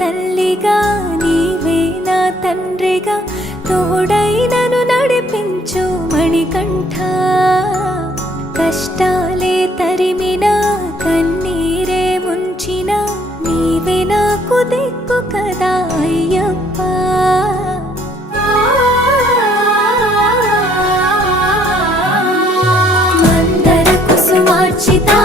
తల్లిగా నీవే నా తండ్రిగా తోడై నన్ను నడిపించు మణికంఠ. కష్టాలే తరిమినా కన్నీరే ముంచినా నీవే నాకు దిక్కు కదా అయ్యప్ప. మందర కుసుమార్చితా